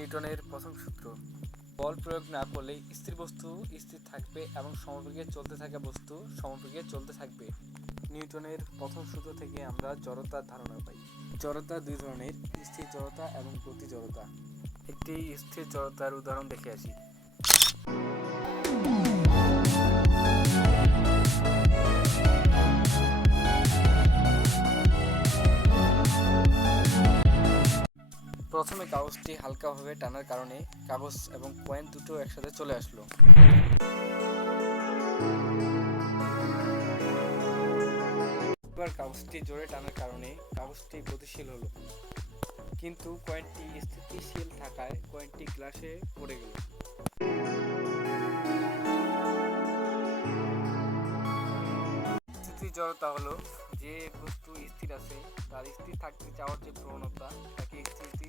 নিউটনের প্রথম সূত্র। বল প্রয়োগ না করলে স্থির বস্তু স্থির থাকবে এবং সমবেগে চলতে থাকা বস্তু সমবেগে চলতে থাকবে। নিউটনের প্রথম সূত্র থেকে আমরা জড়তার ধারণা পাই। জড়তা দুই ধরনের, স্থির জড়তা এবং গতি জড়তা। একটি স্থির জড়তার উদাহরণ দেখে আসি। প্রথমে কাগজটি হালকাভাবে টানার কারণে কাগজ এবং কয়েন দুটো একসাথে চলে আসলো। এবার কাগজটি জোরে টানার কারণে কাগজটি গতিশীল হলো। কিন্তু কয়েনটি স্থিতিশীল থাকায় কয়েনটি গ্লাসে পড়ে গেল। স্থিতি জড়তা হলো যে বস্তু স্থির আছে, তার স্থির থাকতে চাওয়ার যে প্রবণতা, তাকে বলে